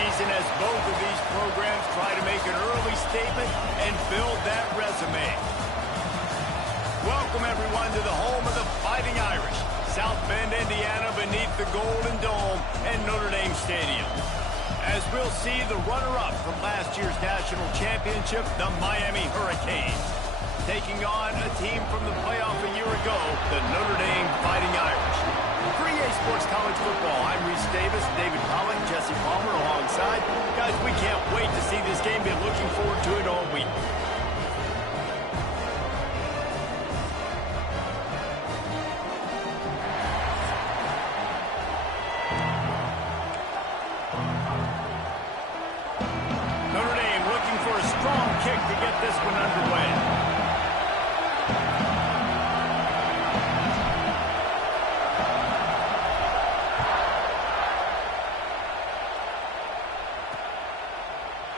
season as both of these programs try to make an early statement and build that resume. Welcome, everyone, to the home of the Fighting Irish, South Bend, Indiana, beneath the Golden Dome and Notre Dame Stadium. As we'll see the runner-up from last year's national championship, the Miami Hurricanes, taking on a team from the playoff a year ago, the Notre Dame Fighting Irish. For EA Sports College Football, I'm Reese Davis, David Pollock, Jesse Palmer alongside. Guys, we can't wait to see this game. Been looking forward to it all week. Notre Dame looking for a strong kick to get this one underway.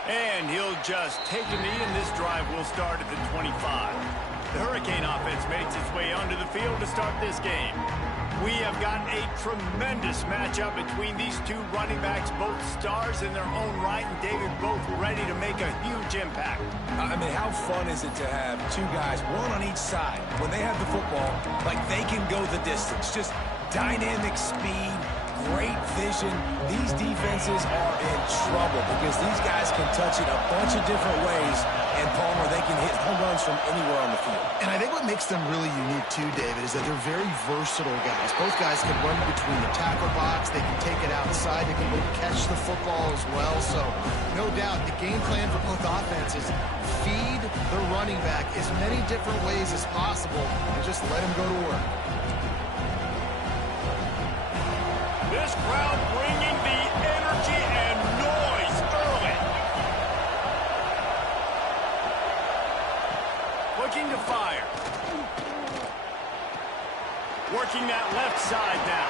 And he'll just take a knee, and this drive will start at the 25. The Hurricane offense makes its way onto the field to start this game. We have got a tremendous matchup between these two running backs, both stars in their own right, and David, both ready to make a huge impact. I mean, how fun is it to have two guys, one on each side, when they have the football, like they can go the distance, just dynamic speed, great vision. These defenses are in trouble because these guys can touch it a bunch of different ways, and Palmer, they can hit home runs from anywhere on the field. And I think what makes them really unique too, David, is that they're very versatile guys. Both guys can run between the tackle box, they can take it outside, they can catch the football as well. So no doubt the game plan for both offenses, feed the running back as many different ways as possible and just let him go to work. This crowd bringing the energy and noise early. Looking to fire. Working that left side now.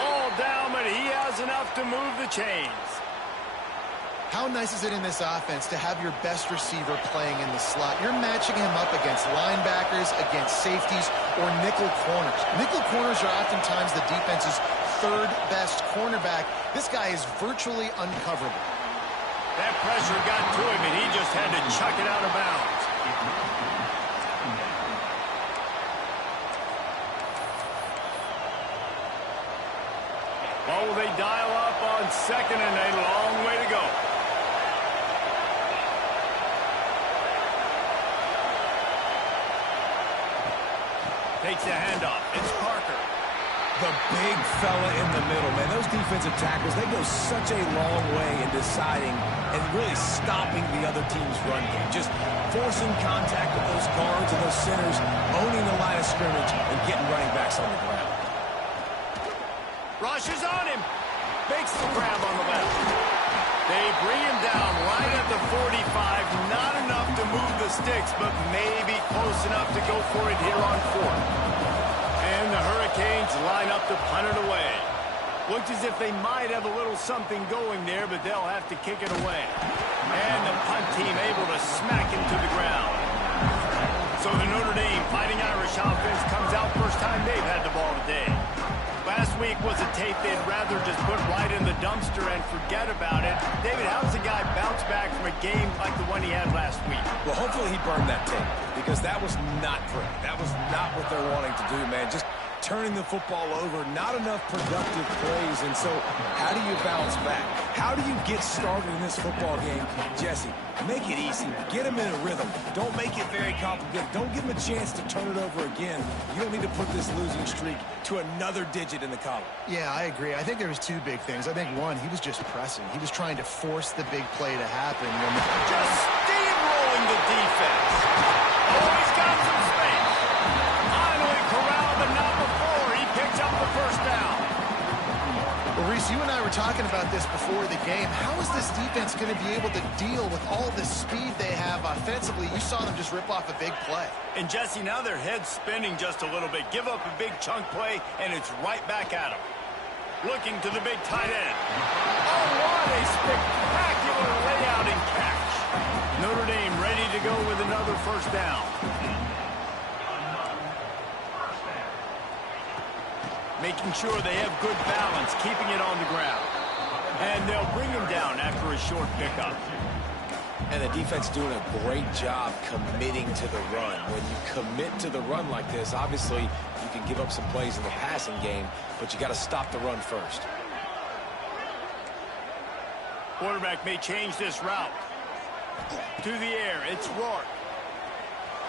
All down, but he has enough to move the chains. How nice is it in this offense to have your best receiver playing in the slot? You're matching him up against linebackers, against safeties, or nickel corners. Nickel corners are oftentimes the defense's third best cornerback. This guy is virtually uncoverable. That pressure got to him, and he just had to chuck it out of bounds. Well, they dial up on second, and a long way to go. Takes a handoff. It's Parker. The big fella in the middle, man. Those defensive tackles, they go such a long way in deciding and really stopping the other team's run game. Just forcing contact with those guards and those centers, owning the line of scrimmage, and getting running backs on the ground. Rushes on him. Makes the grab on the left. They bring him down right at the 45. Not enough to move the sticks, but maybe close enough to go for it here on fourth. And the Hurricanes line up to punt it away. Looks as if they might have a little something going there, but they'll have to kick it away. And the punt team able to smack him to the ground. So the Notre Dame Fighting Irish offense comes out first time they've had the ball today. Last week was a tape they'd rather just put right in the dumpster and forget about it. David, how does a guy bounce back from a game like the one he had last week? Well, hopefully he burned that tape because that was not pretty. That was not what they're wanting to do, man. Just turning the football over, not enough productive plays. And so how do you bounce back? How do you get started in this football game? Jesse, make it easy. Get him in a rhythm. Don't make it very complicated. Don't give him a chance to turn it over again. You don't need to put this losing streak to another digit in the column. Yeah, I agree. I think there was two big things. I think, one, he was just pressing. He was trying to force the big play to happen. Just steamrolling the defense. Oh, he's got some space. Finally corralled, but not before. He picks up the first down. Well, Reese, you and I were talking about this before the game. How is this defense going to be able to deal with all the speed they have offensively? You saw them just rip off a big play. And, Jesse, now their head's spinning just a little bit. Give up a big chunk play, and it's right back at them. Looking to the big tight end. Oh, what a spectacular layout and catch. Notre Dame ready to go with another first down. Making sure they have good balance, keeping it on the ground. And they'll bring him down after a short pickup. And the defense doing a great job committing to the run. When you commit to the run like this, obviously you can give up some plays in the passing game, but you got to stop the run first. Quarterback may change this route. To the air, it's Rourke.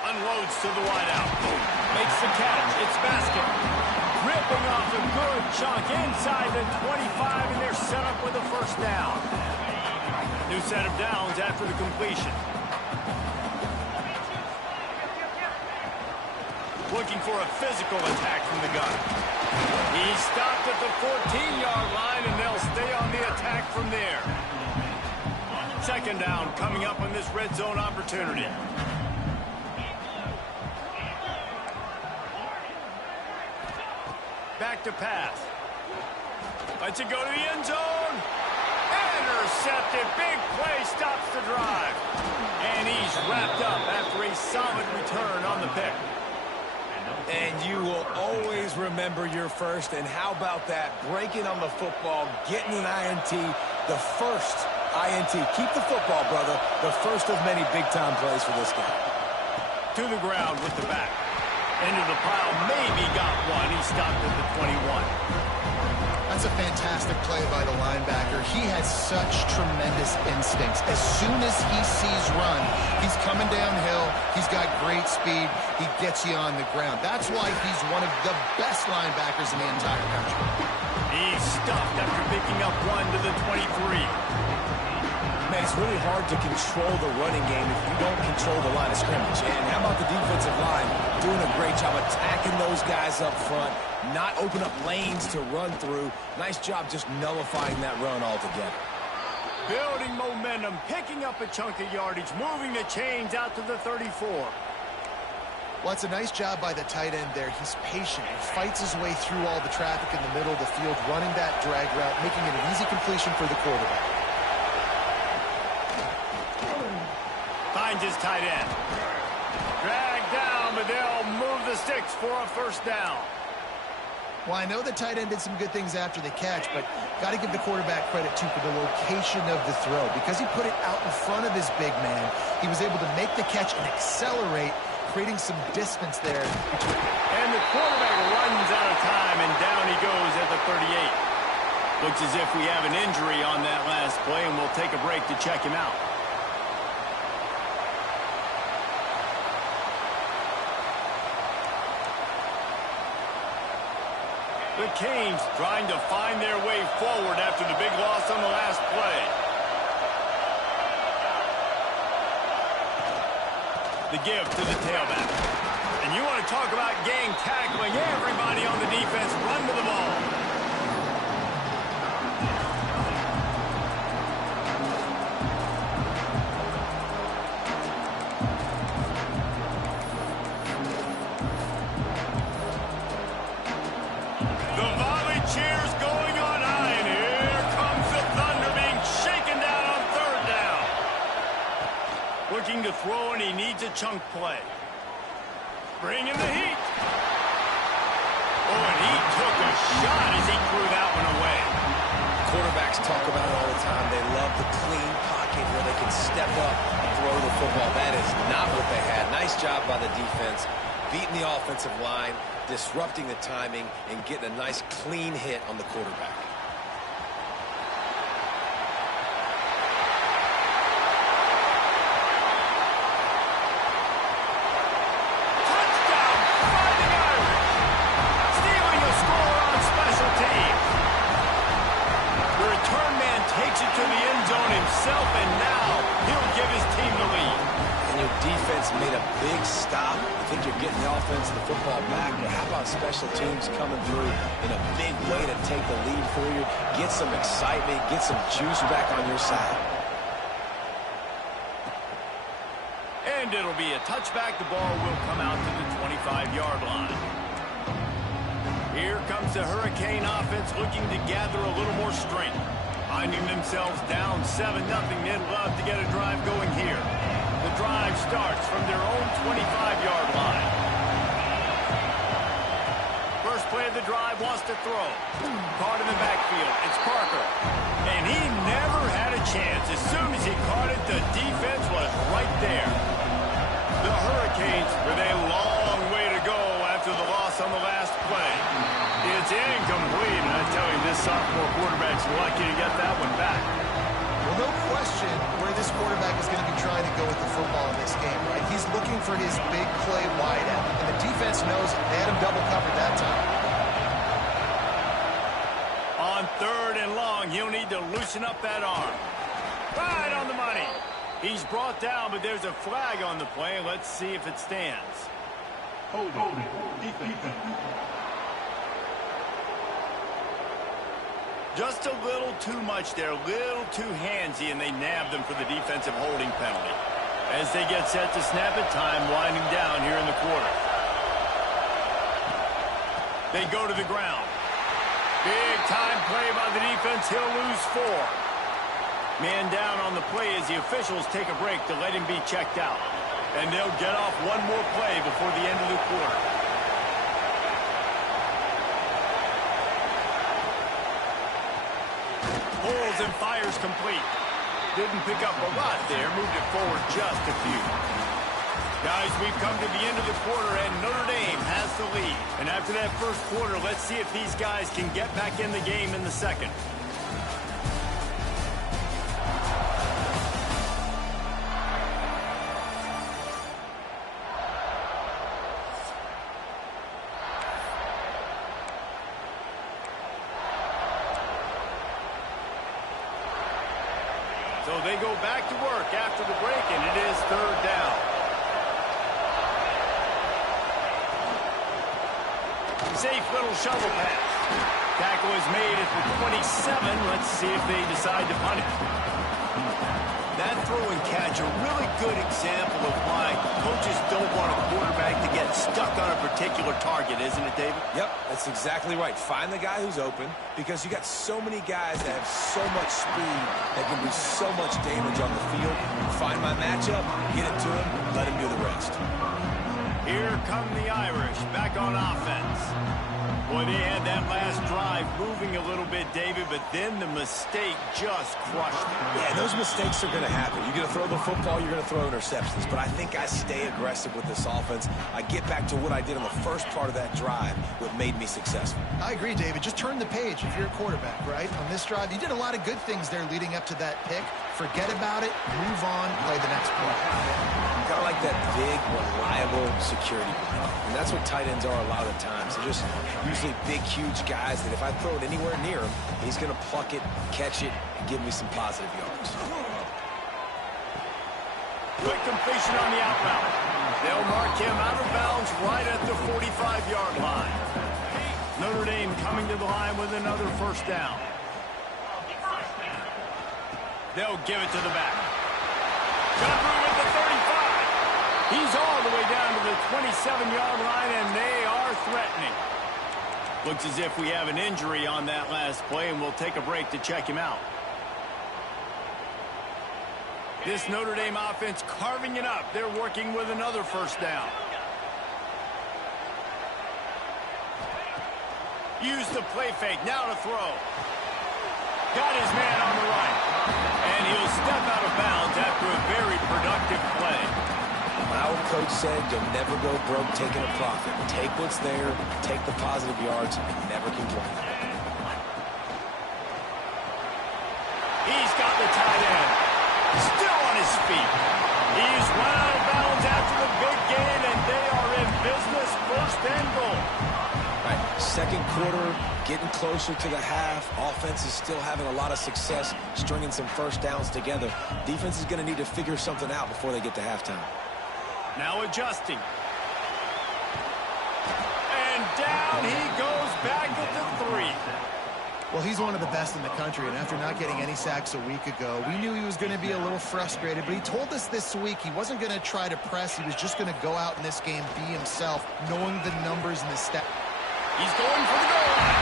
Unloads to the wideout. Makes the catch. It's Basket. Ripping off a good chunk inside the 25, and they're set up with a first down. New set of downs after the completion. Looking for a physical attack from the gun. He stopped at the 14-yard line, and they'll stay on the attack from there. Second down coming up on this red zone opportunity. Back to pass. Lets it go to the end zone. Intercepted. Big play stops the drive. And he's wrapped up after a solid return on the pick. And you will always remember your first. And how about that? Breaking on the football, getting an INT, the first INT. Keep the football, brother. The first of many big-time plays for this guy. To the ground with the back. Into the pile, maybe got one. He stopped at the 21. That's a fantastic play by the linebacker. He has such tremendous instincts. As soon as he sees run, he's coming downhill. He's got great speed. He gets you on the ground. That's why he's one of the best linebackers in the entire country. He's stuffed after picking up one to the 23. Man, it's really hard to control the running game if you don't control the line of scrimmage. And how about the defensive line doing a great job attacking those guys up front, not open up lanes to run through. Nice job just nullifying that run altogether. Building momentum, picking up a chunk of yardage, moving the chains out to the 34. Well, it's a nice job by the tight end there. He's patient. He fights his way through all the traffic in the middle of the field, running that drag route, making it an easy completion for the quarterback. Finds his tight end. Dragged down, but they'll move the sticks for a first down. Well, I know the tight end did some good things after the catch, but got to give the quarterback credit, too, for the location of the throw. Because he put it out in front of his big man, he was able to make the catch and accelerate, creating some distance there. And the quarterback runs out of time, and down he goes at the 38. Looks as if we have an injury on that last play, and we'll take a break to check him out. The Canes trying to find their way forward after the big loss on the last play. The give to the tailback. And you want to talk about gang tackling. Everybody on the defense run to the ball. To throw, and he needs a chunk play. Bring in the heat. Oh, and he took a shot as he threw that one away. Quarterbacks talk about it all the time. They love the clean pocket where they can step up and throw the football. That is not what they had. Nice job by the defense, beating the offensive line, disrupting the timing, and getting a nice clean hit on the quarterback. And now he'll give his team the lead. And your defense made a big stop. I think you're getting the offense, the football back. But how about special teams coming through in a big way to take the lead for you? Get some excitement, get some juice back on your side. And it'll be a touchback. The ball will come out to the 25-yard line. Here comes the Hurricane offense looking to gather a little more strength. Finding themselves down 7-0, they'd love to get a drive going here. The drive starts from their own 25-yard line. First play of the drive, wants to throw. Caught in the backfield. It's Parker. And he never had a chance. As soon as he caught it, the defense was right there. The Hurricanes with a long way to go after the loss on the last play. It's incomplete, and I tell you, this sophomore quarterback's lucky to get that one back. Well, no question where this quarterback is going to be trying to go with the football in this game, right? He's looking for his big play wide out, and the defense knows it. They had him double covered that time. On 3rd and long, he'll need to loosen up that arm. Right on the money. He's brought down, but there's a flag on the play. Let's see if it stands. Hold it. Defense. Just a little too much there, a little too handsy, and they nabbed him for the defensive holding penalty. As they get set to snap it, time winding down here in the quarter. They go to the ground. Big time play by the defense. He'll lose 4. Man down on the play as the officials take a break to let him be checked out. And they'll get off one more play before the end of the quarter. Pulls and fires complete. Didn't pick up a lot there. Moved it forward just a few. Guys, we've come to the end of the quarter, and Notre Dame has the lead. And after that first quarter, let's see if these guys can get back in the game in the second. So they go back to work after the break, and it is 3rd down. Safe little shovel pass. Tackle is made at the 27. Let's see if they decide to punt it. That throw and catch, a really good example of why coaches don't want a quarterback to get stuck on a particular target, isn't it, David? Yep, that's exactly right. Find the guy who's open, because you got so many guys that have so much speed that can do so much damage on the field. Find my matchup, get it to him, let him do the rest. Here come the Irish back on offense. Boy, they had that last drive moving a little bit, David, but then the mistake just crushed it. Yeah, those mistakes are going to happen. You're going to throw the football, you're going to throw interceptions. But I think I stay aggressive with this offense. I get back to what I did on the first part of that drive, what made me successful. I agree, David. Just turn the page if you're a quarterback, right? On this drive, you did a lot of good things there leading up to that pick. Forget about it, move on, play the next play. Kind of like that big, reliable security blanket. And that's what tight ends are a lot of the times. They're just usually big, huge guys that if I throw it anywhere near him, he's going to pluck it, catch it, and give me some positive yards. Quick completion on the out route. They'll mark him out of bounds right at the 45-yard line. Notre Dame coming to the line with another 1st down. They'll give it to the back. Got room at the 35. He's all the way down to the 27-yard line, and they are threatening. Looks as if we have an injury on that last play, and we'll take a break to check him out. This Notre Dame offense carving it up. They're working with another 1st down. Use the play fake. Now to throw. Got his man on the right. And he'll step out of bounds after a very productive play. My old coach said you'll never go broke taking a profit. Take what's there, take the positive yards, and never complain. He's got the tight end. Still on his feet. He's run out of bounds after the big gain, and they are in business. 1st and goal. Right, second quarter, getting closer to the half. Offense is still having a lot of success stringing some 1st downs together. Defense is going to need to figure something out before they get to halftime. Now adjusting. And down he goes back at the 3. Well, he's one of the best in the country, and after not getting any sacks a week ago, we knew he was going to be a little frustrated, but he told us this week he wasn't going to try to press. He was just going to go out in this game, be himself, knowing the numbers and the stats. He's going for the goal line.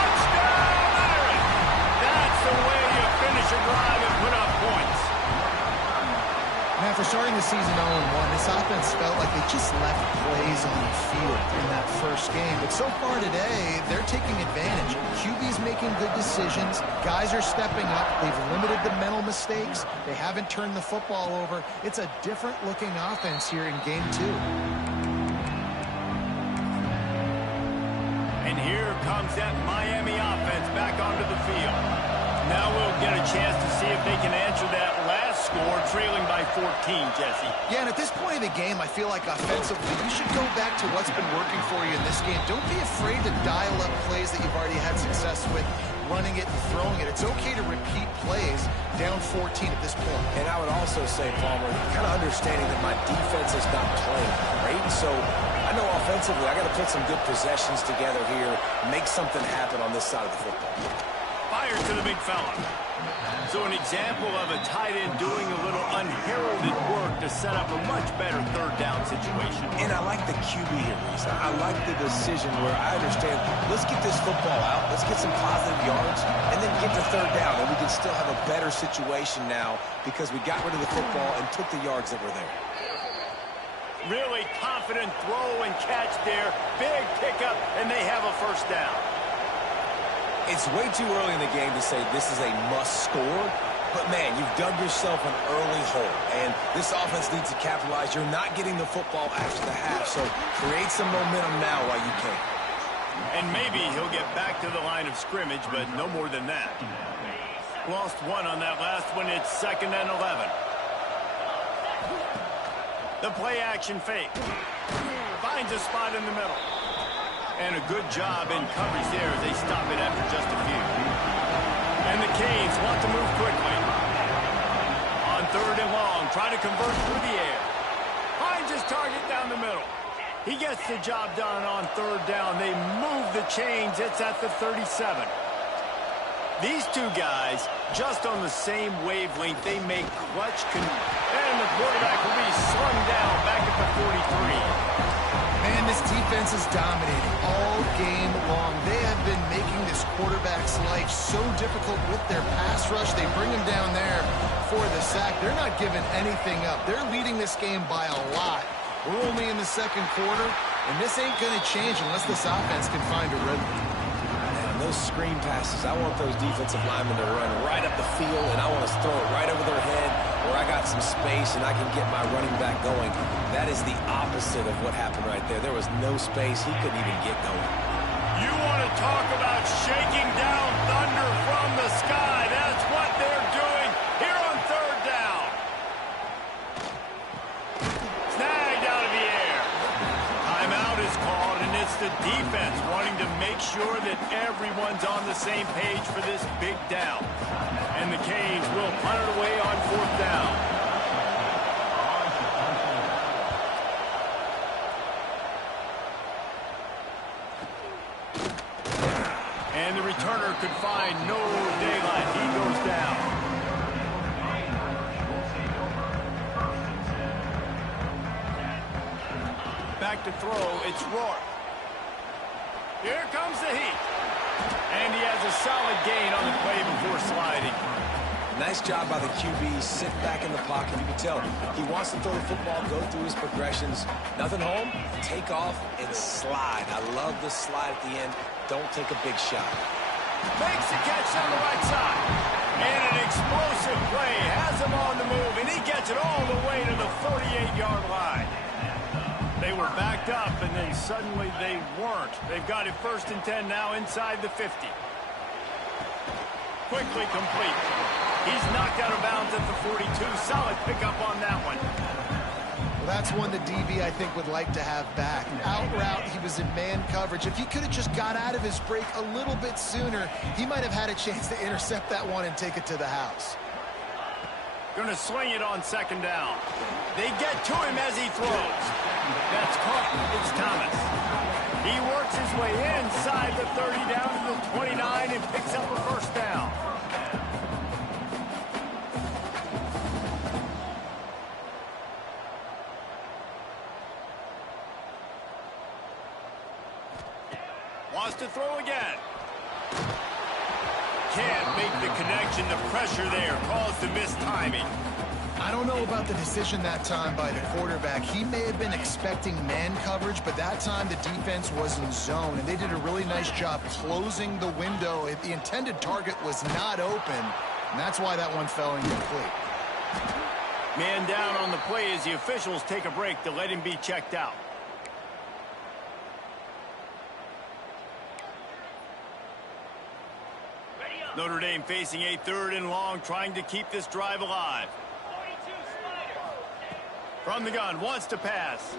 Touchdown, Irish! That's the way you finish a drive and put up points. And After starting the season 0-1, this offense felt like they just left plays on the field in that first game. But so far today, they're taking advantage. QB's making good decisions. Guys are stepping up. They've limited the mental mistakes. They haven't turned the football over. It's a different-looking offense here in Game 2. And here comes that Miami offense back onto the field. Now we'll get a chance to see if they can answer that last score, trailing by 14, Jesse. Yeah, and at this point of the game, I feel like offensively, you should go back to what's been working for you in this game. Don't be afraid to dial up plays that you've already had success with, running it and throwing it. It's okay to repeat plays down 14 at this point. And I would also say, Palmer, kind of understanding that my defense is not playing great, so I know offensively I got to put some good possessions together here, make something happen on this side of the football. Fires to the big fella. So an example of a tight end doing a little unheralded work to set up a much better third down situation. And I like the QB here, Reese. I like the decision where I understand, let's get this football out, let's get some positive yards, and then get to third down, and we can still have a better situation now because we got rid of the football and took the yards that were there. Really confident throw and catch there. Big pickup, and they have a first down. It's way too early in the game to say this is a must score, but man, you've dug yourself an early hole, and this offense needs to capitalize. You're not getting the football after the half, so create some momentum now while you can. And maybe he'll get back to the line of scrimmage, but no more than that. Lost one on that last one. It's 2nd and 11. The play action fake. Finds a spot in the middle. And a good job in coverage there as they stop it after just a few. And the Canes want to move quickly. On 3rd and long, try to convert through the air. Finds his target down the middle. He gets the job done on 3rd down. They move the chains. It's at the 37. These two guys, just on the same wavelength, they make clutch. And the quarterback will be slung down back at the 43. Man, this defense is dominating all game long. They have been making this quarterback's life so difficult with their pass rush. They bring him down there for the sack. They're not giving anything up. They're leading this game by a lot. We're only in the 2nd quarter, and this ain't going to change unless this offense can find a rhythm. And those screen passes, I want those defensive linemen to run right up the field, and I want to throw it right over their head where I got some space and I can get my running back going. That is the opposite of what happened right there. There was no space. He couldn't even get going. You want to talk about shaking down thunder from the sky. That's what they're doing here on 3rd down. Snagged out of the air. Timeout is called, and it's the defense wanting to make sure that everyone's on the same page for this big down. And the Canes will punt it away on 4th down. And the returner could find no daylight. He goes down. Back to throw. It's Rourke. Here comes the heat. And he has a solid gain on the play before sliding. Nice job by the QB. Sit back in the pocket. You can tell he wants to throw the football, go through his progressions. Nothing home, take off, and slide. I love the slide at the end. Don't take a big shot. Makes the catch on the right side. And an explosive play has him on the move, and he gets it all the way to the 48-yard line. They were backed up, and then suddenly they weren't. They've got it 1st and 10 now inside the 50. Quickly complete. He's knocked out of bounds at the 42. Solid pickup on that one. Well, that's one the DB, I think, would like to have back. Out route, he was in man coverage. If he could have just got out of his break a little bit sooner, he might have had a chance to intercept that one and take it to the house. Going to swing it on 2nd down. They get to him as he throws. That's caught. It's Thomas. He works his way inside the 30 down to the 29 and picks up a 1st down. Wants to throw again. Can't make the connection. The pressure there caused the missed timing. I don't know about the decision that time by the quarterback. He may have been expecting man coverage, but that time the defense was in zone, and they did a really nice job closing the window. The intended target was not open, and that's why that one fell incomplete. Man down on the play as the officials take a break to let him be checked out. Notre Dame facing a 3rd and long, trying to keep this drive alive. From the gun, wants to pass.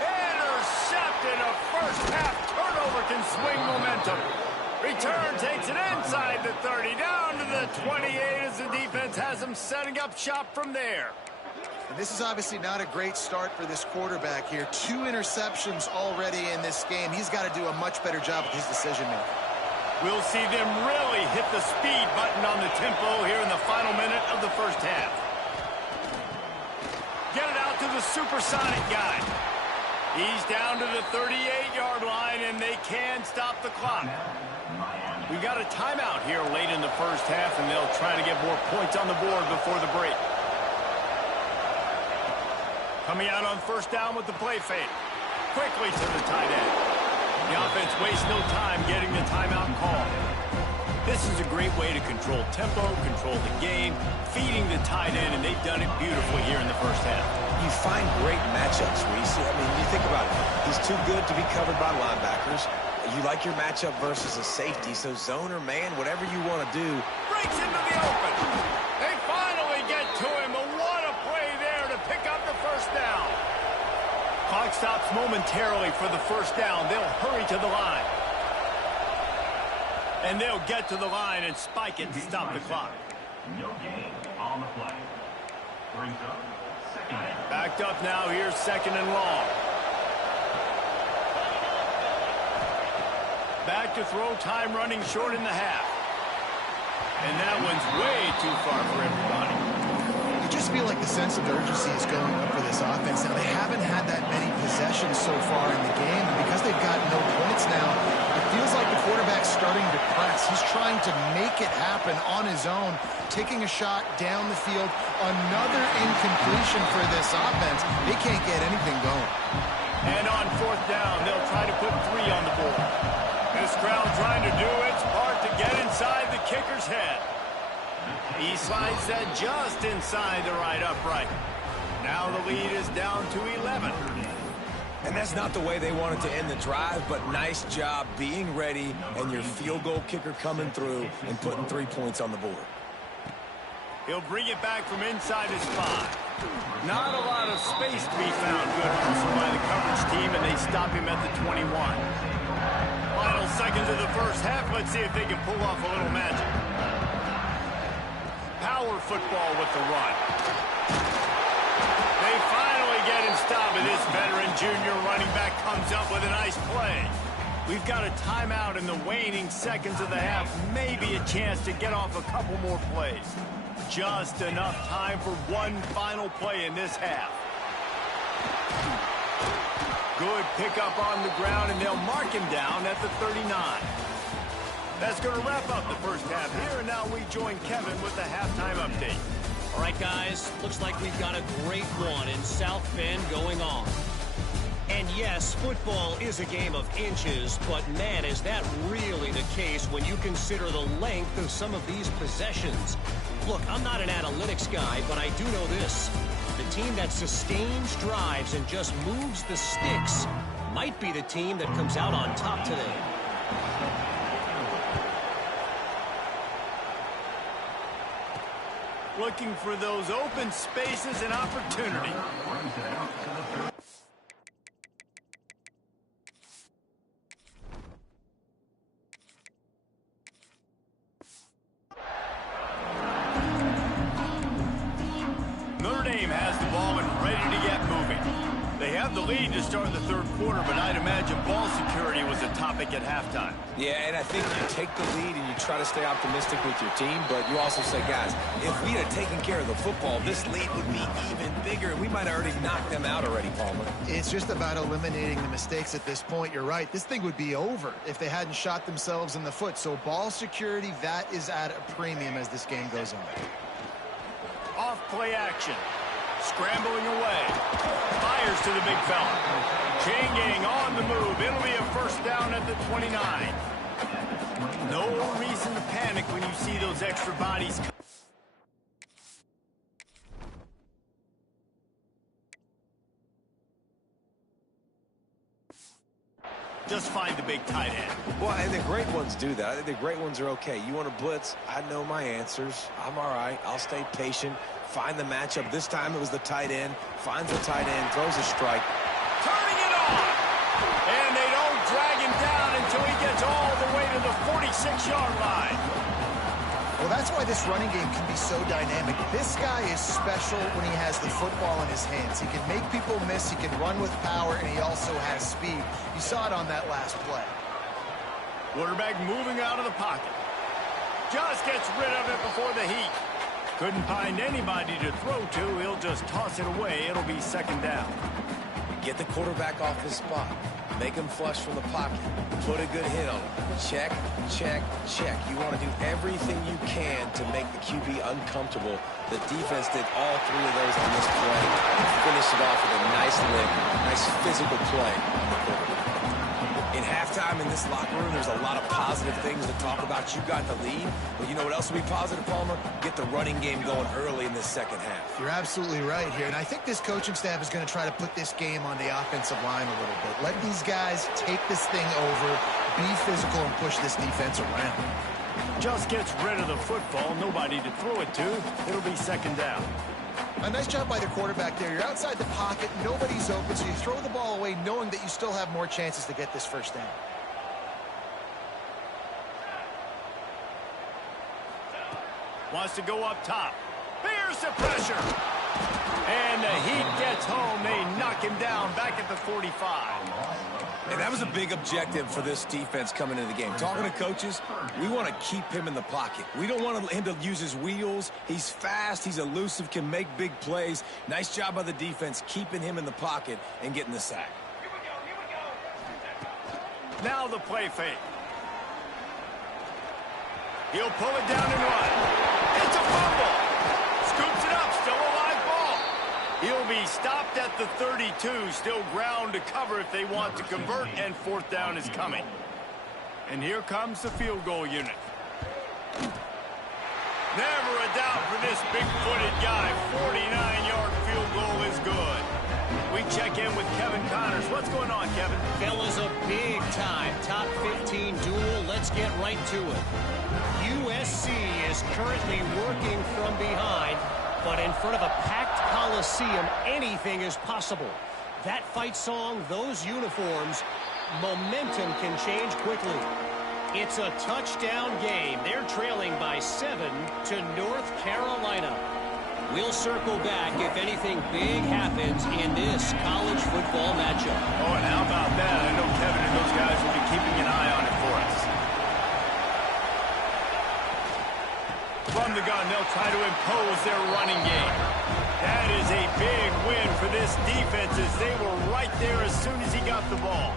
Intercepted. A first-half turnover can swing momentum. Return takes it inside the 30, down to the 28 as the defense has them setting up shop from there. And this is obviously not a great start for this quarterback here. 2 interceptions already in this game. He's got to do a much better job with his decision-making. We'll see them really hit the speed button on the tempo here in the final minute of the first half. Get it out to the supersonic guy. He's down to the 38-yard line, and they can stop the clock. We got a timeout here late in the first half, and they'll try to get more points on the board before the break. Coming out on first down with the play fake. Quickly to the tight end. The offense wastes no time getting the timeout call. This is a great way to control tempo, control the game, feeding the tight end, and they've done it beautifully here in the first half. You find great matchups, Reese. I mean, you think about it. He's too good to be covered by linebackers. You like your matchup versus a safety, so zone or man, whatever you want to do. Breaks into the open. They finally get to him, but what a play there to pick up the first down. Clock stops momentarily for the first down. They'll hurry to the line. And they'll get to the line and spike it to stop the clock. No gain on the play. Brings up second down. Backed up now. Here's 2nd and long. Back to throw, time running short in the half. And that one's way too far for everybody. You just feel like the sense of urgency is going up for this offense. Now, they haven't had that many possessions so far in the game, and because they've got no points now, it feels like the quarterback's starting to press. He's trying to make it happen on his own, taking a shot down the field. Another incompletion for this offense. They can't get anything going. And on 4th down, they'll try to put 3 on the board. This crowd trying to do its part to get inside the kicker's head. He slides that just inside the right upright. Now the lead is down to 11. And that's not the way they wanted to end the drive, but nice job being ready and your field goal kicker coming through and putting 3 points on the board. He'll bring it back from inside his 5. Not a lot of space to be found. Good hustle by the coverage team, and they stop him at the 21. Final seconds of the first half. Let's see if they can pull off a little magic. Power football with the run. They finally get him stopped, and this veteran junior running back comes up with a nice play. We've got a timeout in the waning seconds of the half. Maybe a chance to get off a couple more plays. Just enough time for one final play in this half. Good pickup on the ground, and they'll mark him down at the 39. That's going to wrap up the first half here, and now we join Kevin with the halftime update. All right, guys, looks like we've got a great one in South Bend going on. And yes, football is a game of inches, but man, is that really the case when you consider the length of some of these possessions. Look, I'm not an analytics guy, but I do know this. The team that sustains drives and just moves the sticks might be the team that comes out on top today. Looking for those open spaces and opportunity. Notre Dame has the ball and ready to get moving. They have the lead to start the third quarter, but I'd imagine ball security was a topic at halftime. Yeah, and I think you take the lead and you try to stay optimistic with your team, but you also say, guys, if we had taken care of the football, this lead would be even bigger, and we might have already knocked them out already, Palmer. It's just about eliminating the mistakes at this point. You're right. This thing would be over if they hadn't shot themselves in the foot. So ball security, that is at a premium as this game goes on. play action. Scrambling away. Fires to the big fella. Chain gang on the move. It'll be a first down at the 29. No reason to panic when you see those extra bodies come. Just find the big tight end. Well, and the great ones do that. I think the great ones are okay. You want to blitz? I know my answers. I'm all right. I'll stay patient. Find the matchup. This time it was the tight end. Finds the tight end. Throws a strike. Turning it on. And they don't drag him down until he gets all the way to the 46-yard line. Well, that's why this running game can be so dynamic. This guy is special when he has the football in his hands. He can make people miss, he can run with power, and he also has speed. You saw it on that last play. Quarterback moving out of the pocket. Just gets rid of it before the heat. Couldn't find anybody to throw to. He'll just toss it away. It'll be second down. Get the quarterback off his spot. Make him flush from the pocket. Put a good hit on him. Check, check, check. You want to do everything you can to make the QB uncomfortable. The defense did all three of those on this play. Finish it off with a nice lick, nice physical play on the quarterback. In halftime in this locker room, there's a lot of positive things to talk about. You got the lead, but you know what else will be positive, Palmer? Get the running game going early in this second half. You're absolutely right here, and I think this coaching staff is going to try to put this game on the offensive line a little bit. Let these guys take this thing over, be physical, and push this defense around. Just gets rid of the football. Nobody to throw it to. It'll be second down. A nice job by the quarterback there. You're outside the pocket, nobody's open, so you throw the ball away knowing that you still have more chances to get this first down. Wants to go up top. Here's the pressure. And the heat gets home. They knock him down back at the 45. And that was a big objective for this defense coming into the game. Talking to coaches, we want to keep him in the pocket. We don't want him to use his wheels. He's fast, he's elusive, can make big plays. Nice job by the defense keeping him in the pocket and getting the sack. Now the play fake. He'll pull it down and run. It's a fumble. Scoops it up, still a live ball. He'll be stopped at the 32, still ground to cover if they want to convert, and fourth down is coming. And here comes the field goal unit. Never a doubt for this big-footed guy. 49-yard field goal is good. We check in with Kevin Connors. What's going on, Kevin? Fellas, a big-time top 15 duel. Let's get right to it. USC is currently working from behind, but in front of a packed Coliseum, anything is possible. That fight song, those uniforms, momentum can change quickly. It's a touchdown game. They're trailing by 7 to North Carolina. We'll circle back if anything big happens in this college football matchup. Oh, and how about that? I know Kevin and those guys will be keeping an eye on it for us. From the gun, they'll try to impose their running game. That is a big win for this defense as they were right there as soon as he got the ball.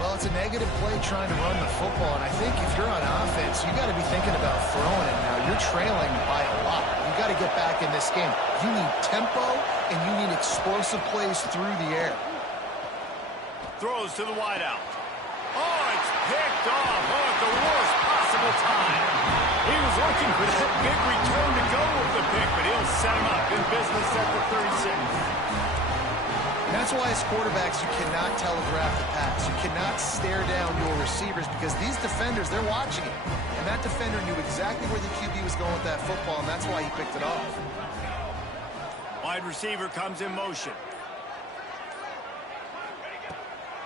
Well, it's a negative play trying to run the football, and I think if you're on offense, you got to be thinking about throwing it now. You're trailing by a lot. You got to get back in this game. You need tempo, and you need explosive plays through the air. Throws to the wideout. Oh, it's picked off. Oh, at the worst possible time. He was looking for that big return to go with the pick, but he'll set him up in business at the 36. That's why as quarterbacks, you cannot telegraph the pass. You cannot stare down your receivers because these defenders, they're watching it. And that defender knew exactly where the QB was going with that football, and that's why he picked it off. Wide receiver comes in motion.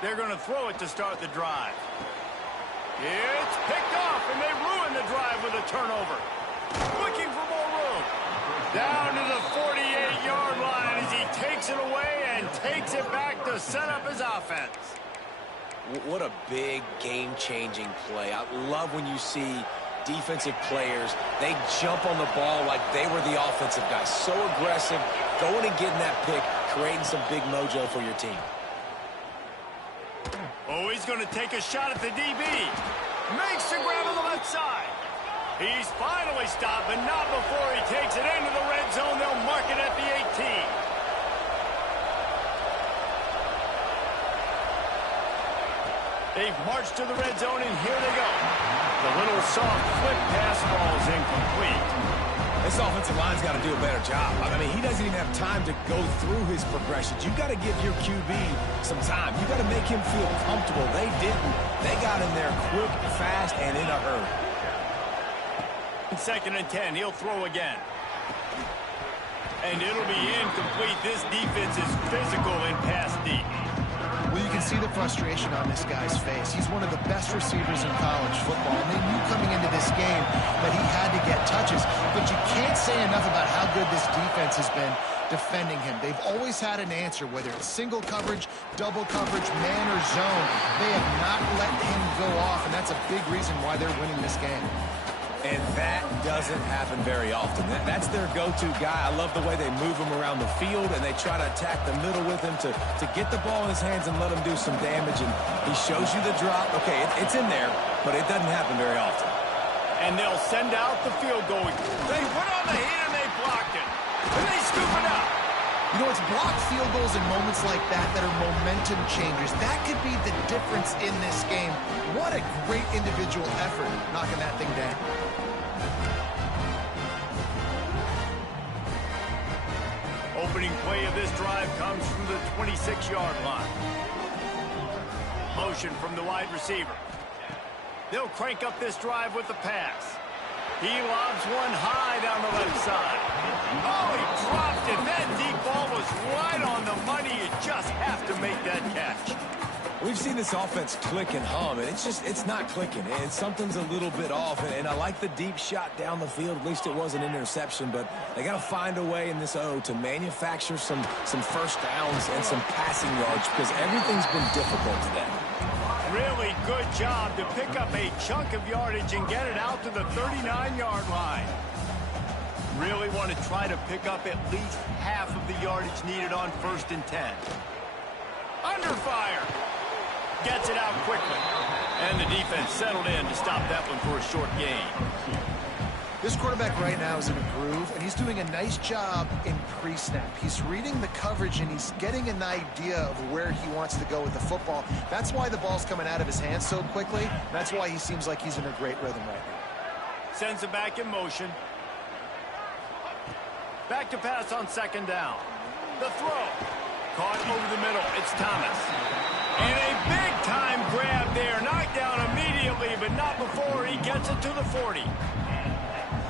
They're going to throw it to start the drive. It's picked off, and they ruin the drive with a turnover. Looking for more room. Down to the 48-yard line as he takes it away and takes it back to set up his offense. What a big game-changing play. I love when you see defensive players, they jump on the ball like they were the offensive guys. So aggressive, going and getting that pick, creating some big mojo for your team. Oh, he's going to take a shot at the DB. Makes the grab on the left side. He's finally stopped, but not before he takes it into the red zone. They'll mark it at the 18. They've marched to the red zone, and here they go. The little soft flick pass ball is incomplete. This offensive line's got to do a better job. I mean, he doesn't even have time to go through his progressions. You've got to give your QB some time. You've got to make him feel comfortable. They didn't. They got in there quick, fast, and in a hurry. 2nd and 10. He'll throw again. And it'll be incomplete. This defense is physical in pass deep. Well, you can see the frustration on this guy's face. He's one of the best receivers in college football, and they knew coming into this game that he had to get touches. But you can't say enough about how good this defense has been defending him. They've always had an answer, whether it's single coverage, double coverage, man or zone. They have not let him go off, and that's a big reason why they're winning this game. And that doesn't happen very often. That's their go-to guy. I love the way they move him around the field, and they try to attack the middle with him to get the ball in his hands and let him do some damage. And he shows you the drop. Okay, it's in there, but it doesn't happen very often. And they'll send out the field goal. They went on the hit, and they blocked it. And they scoop it out. You know, it's blocked field goals in moments like that are momentum changers. That could be the difference in this game. What a great individual effort knocking that thing down. Opening play of this drive comes from the 26-yard line. Motion from the wide receiver. They'll crank up this drive with the pass. He lobs one high down the left side. Oh, he dropped it. That deep ball was right on the money. You just have to make that catch. We've seen this offense click and hum, and it's not clicking. And something's a little bit off. And I like the deep shot down the field. At least it was an interception. But they got to find a way in this O to manufacture some first downs and some passing yards because everything's been difficult today. Really good job to pick up a chunk of yardage and get it out to the 39-yard line. Really want to try to pick up at least half of the yardage needed on 1st and 10. Under fire. Gets it out quickly. And the defense settled in to stop that one for a short gain. This quarterback right now is in a groove, and he's doing a nice job in pre-snap. He's reading the coverage, and he's getting an idea of where he wants to go with the football. That's why the ball's coming out of his hands so quickly. That's why he seems like he's in a great rhythm right now. Sends it back in motion. Back to pass on 2nd down. The throw. Caught over the middle. It's Thomas. And a big-time grab there. Knocked down immediately, but not before he gets it to the 40.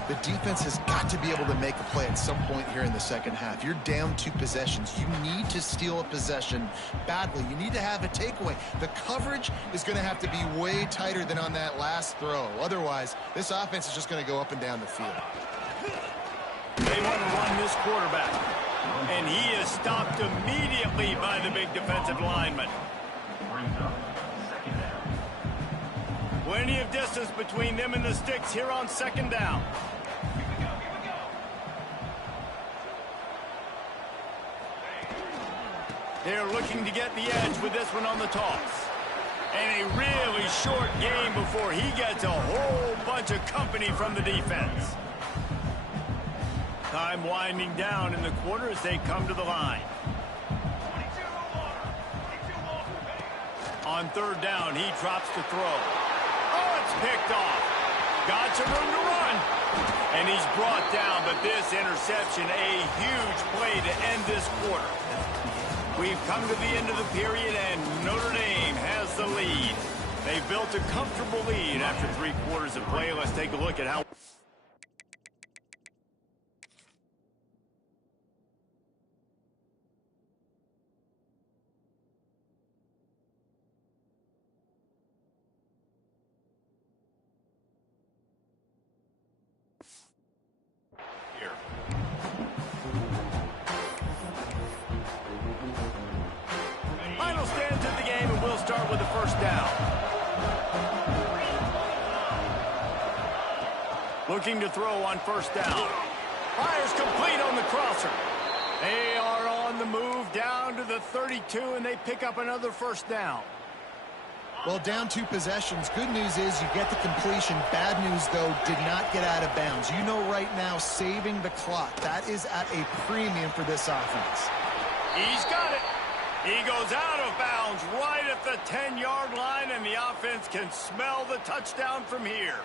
The defense has got to be able to make a play at some point here in the second half. You're down 2 possessions. You need to steal a possession badly. You need to have a takeaway. The coverage is going to have to be way tighter than on that last throw. Otherwise, this offense is just going to go up and down the field. They want to run this quarterback. And he is stopped immediately by the big defensive lineman. Plenty of distance between them and the sticks here on 2nd down. They're looking to get the edge with this one on the toss. And a really short game before he gets a whole bunch of company from the defense. Time winding down in the quarter as they come to the line. On 3rd down, he drops the throw. Oh, it's picked off. Got some room to run. And he's brought down, but this interception, a huge play to end this quarter. We've come to the end of the period, and Notre Dame has the lead. They built a comfortable lead after 3 quarters of play. Let's take a look at how... Final stands of the game, and we'll start with the 1st down. Looking to throw on 1st down. Fires complete on the crosser. They are on the move down to the 32, and they pick up another 1st down. Well, down 2 possessions. Good news is you get the completion. Bad news, though, did not get out of bounds. You know right now, saving the clock. That is at a premium for this offense. He's got it. He goes out of bounds right at the 10-yard line, and the offense can smell the touchdown from here.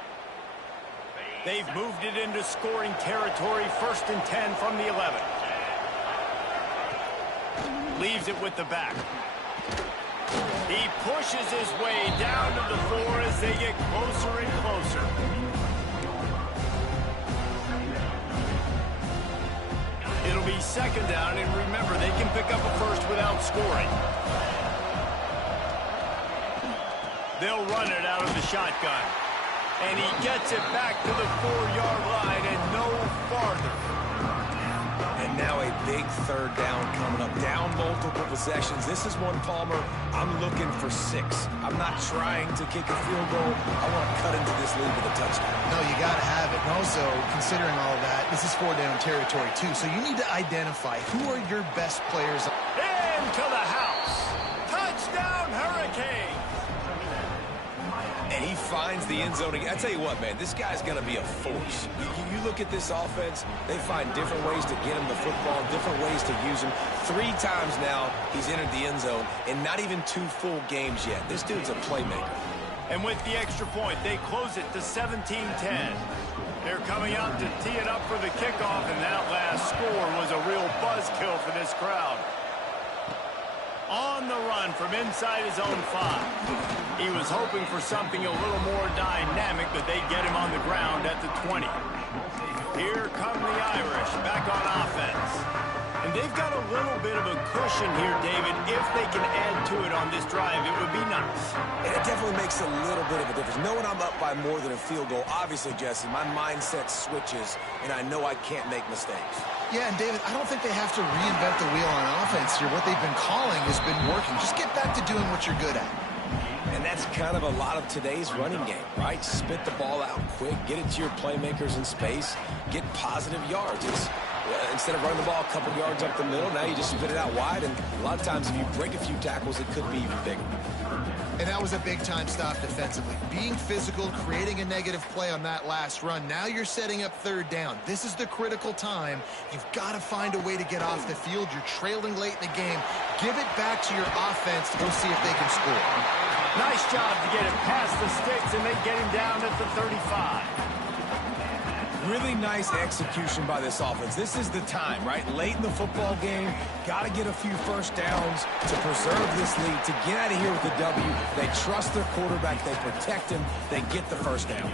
They've moved it into scoring territory, 1st and 10 from the 11. Leaves it with the back. He pushes his way down to the 4 as they get closer and closer. It'll be 2nd down, and remember, they can pick up a first without scoring. They'll run it out of the shotgun. And he gets it back to the 4-yard line and no farther. And now a big 3rd down coming up. Down multiple possessions. This is one, Palmer, I'm looking for 6. I'm not trying to kick a field goal. I want to cut into this lead with a touchdown. No, you got to have it. And also, considering all of that, this is 4-down territory, too. So you need to identify who are your best players. Into the house. Touchdown, Hurricane. And he finds the end zone again. I tell you what, man, this guy's going to be a force. You look at this offense, they find different ways to get him the football, different ways to use him. 3 times now he's entered the end zone, and not even 2 full games yet. This dude's a playmaker. And with the extra point, they close it to 17-10. They're coming out to tee it up for the kickoff, and that last score was a real buzzkill for this crowd. On the run from inside his own 5. He was hoping for something a little more dynamic, but they get him on the ground at the 20. Here come the Irish back on offense. And they've got a little bit of a cushion here, David. If they can add to it on this drive, it would be nice. And it definitely makes a little bit of a difference. Knowing I'm up by more than a field goal, obviously, Jesse, my mindset switches, and I know I can't make mistakes. Yeah, and David, I don't think they have to reinvent the wheel on offense here. What they've been calling has been working. Just get back to doing what you're good at. And that's kind of a lot of today's running game, right? Spit the ball out quick, get it to your playmakers in space, get positive yards. It's instead of running the ball a couple yards up the middle, now you just spit it out wide, and a lot of times if you break a few tackles, it could be even bigger. And that was a big-time stop defensively. Being physical, creating a negative play on that last run. Now you're setting up 3rd down. This is the critical time. You've got to find a way to get off the field. You're trailing late in the game. Give it back to your offense to go see if they can score. Nice job to get him past the sticks, and they get him down at the 35. Really nice execution by this offense. This is the time, right? Late in the football game, got to get a few first downs to preserve this lead, to get out of here with a W. They trust their quarterback. They protect him. They get the first down.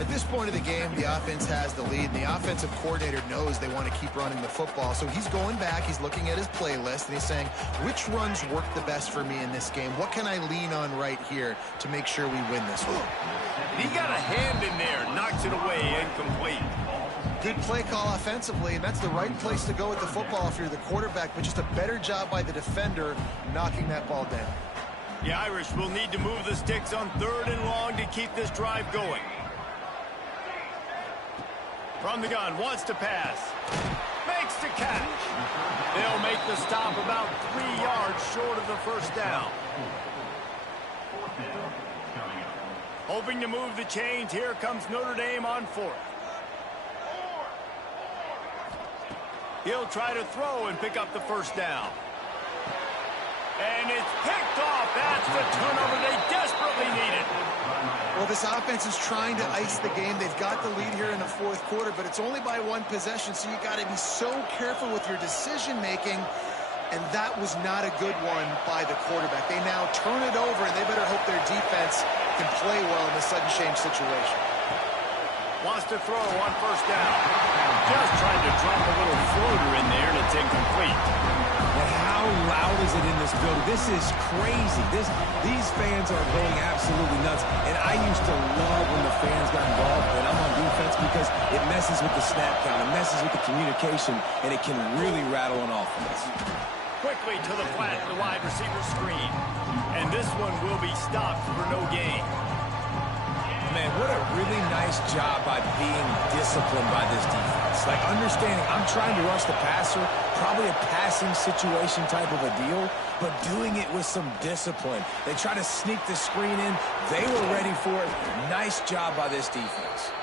At this point of the game, the offense has the lead, and the offensive coordinator knows they want to keep running the football. So he's going back, he's looking at his playlist, and he's saying, which runs work the best for me in this game? What can I lean on right here to make sure we win this one? He got a hand in there, knocks it away, incomplete. Good play call offensively, and that's the right place to go with the football if you're the quarterback, but just a better job by the defender knocking that ball down. The Irish will need to move the sticks on 3rd and long to keep this drive going. From the gun, wants to pass. Makes the catch. They'll make the stop about 3 yards short of the first down. Hoping to move the chains. Here comes Notre Dame on 4th. He'll try to throw and pick up the first down. And it's picked off. That's the turnover they desperately needed. Well, this offense is trying to ice the game. They've got the lead here in the 4th quarter, but it's only by 1 possession, so you got to be so careful with your decision-making, and that was not a good one by the quarterback. They now turn it over, and they better hope their defense can play well in the sudden change situation. Wants to throw on first down. Just trying to drop a little floater in there, and it's incomplete. And how loud is it in this building? This is crazy. These fans are going absolutely nuts. And I used to love when the fans got involved, and I'm on defense because it messes with the snap count, it messes with the communication, and it can really rattle an offense. Quickly to the flat, the wide receiver screen. And this one will be stopped for no gain. man, what a really nice job by being disciplined by this defense. Like, understanding I'm trying to rush the passer, probably a passing situation type of a deal, but doing it with some discipline. They try to sneak the screen in. They were ready for it. Nice job by this defense.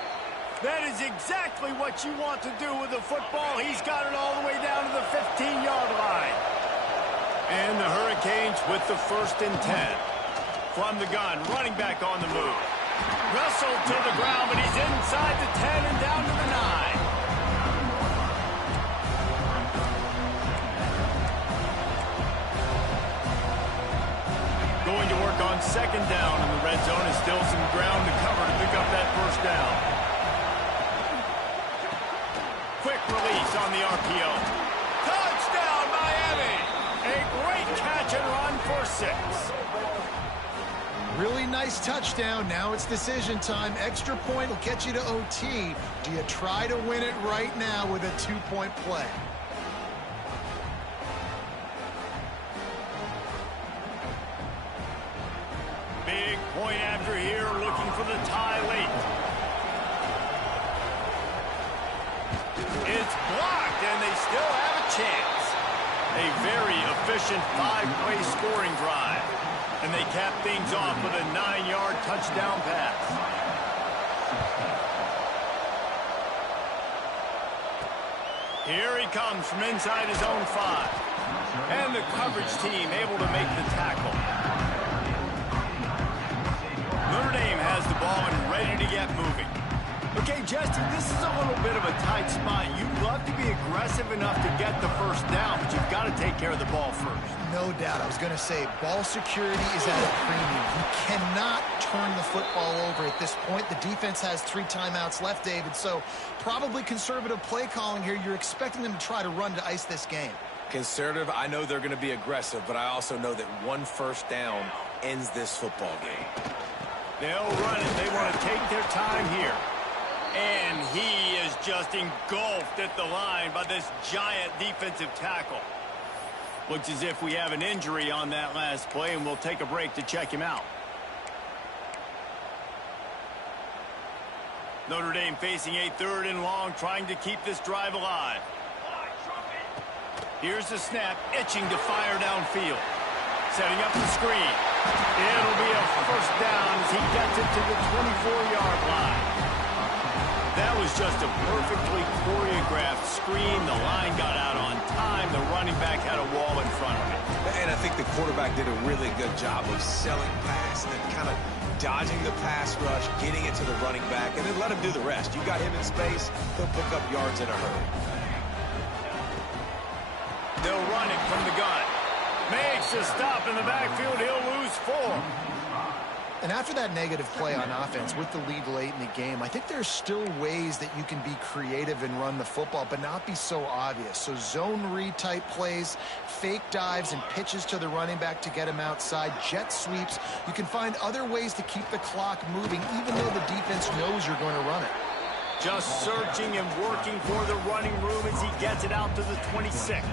That is exactly what you want to do with the football. He's got it all the way down to the 15-yard line. And the Hurricanes with the 1st and 10. From the gun, running back on the move. Wrestled to the ground, but he's inside the 10 and down to the 9. Going to work on 2nd down in the red zone, and still some ground to cover to pick up that 1st down. Quick release on the RPO. Touchdown, Miami! A great catch and run for 6. Really nice touchdown. Now it's decision time. Extra point will get you to OT. Do you try to win it right now with a 2-point play? Big point after here, looking for the tie late. It's blocked, and they still have a chance. A very efficient 5-play scoring drive. And they cap things off with a 9-yard touchdown pass. Here he comes from inside his own 5. And the coverage team able to make the tackle. Notre Dame has the ball and ready to get moving. Okay, Justin, this is a little bit of a tight spot. You'd love to be aggressive enough to get the 1st down, but you've got to take care of the ball first. No doubt. I was going to say, ball security is at a premium. You cannot turn the football over at this point. The defense has 3 timeouts left, David, so probably conservative play calling here. You're expecting them to try to run to ice this game. Conservative, I know they're going to be aggressive, but I also know that 1 1st down ends this football game. They'll run it. They want to take their time here. And he is just engulfed at the line by this giant defensive tackle. Looks as if we have an injury on that last play, and we'll take a break to check him out. Notre Dame facing a 3rd and long, trying to keep this drive alive. Here's the snap, itching to fire downfield. Setting up the screen. It'll be a 1st down as he gets it to the 24-yard line. That was just a perfectly choreographed screen. The line got out on time. The running back had a wall in front of him. And I think the quarterback did a really good job of selling pass and then kind of dodging the pass rush, getting it to the running back, and then let him do the rest. You got him in space, he'll pick up yards in a hurry. They'll run it from the gun. Makes a stop in the backfield. He'll lose 4. And after that negative play on offense with the lead late in the game, I think there's still ways that you can be creative and run the football, but not be so obvious. So zone read type plays, fake dives and pitches to the running back to get him outside, jet sweeps. You can find other ways to keep the clock moving, even though the defense knows you're going to run it. Just searching and working for the running room as he gets it out to the 26.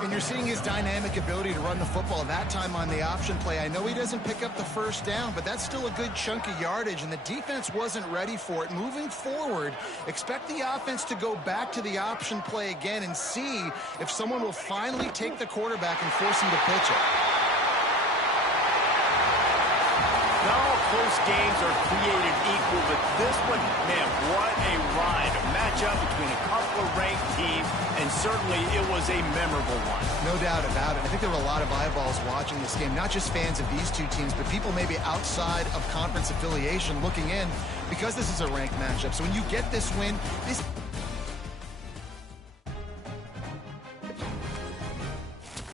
And you're seeing his dynamic ability to run the football that time on the option play. I know he doesn't pick up the 1st down, but that's still a good chunk of yardage, and the defense wasn't ready for it. Moving forward, expect the offense to go back to the option play again and see if someone will finally take the quarterback and force him to pitch it. Not all close games are created equal, but this one, man, what a ride. A matchup between a couple of ranked teams, and certainly it was a memorable one. No doubt about it. I think there were a lot of eyeballs watching this game, not just fans of these two teams, but people maybe outside of conference affiliation looking in because this is a ranked matchup. So when you get this win, this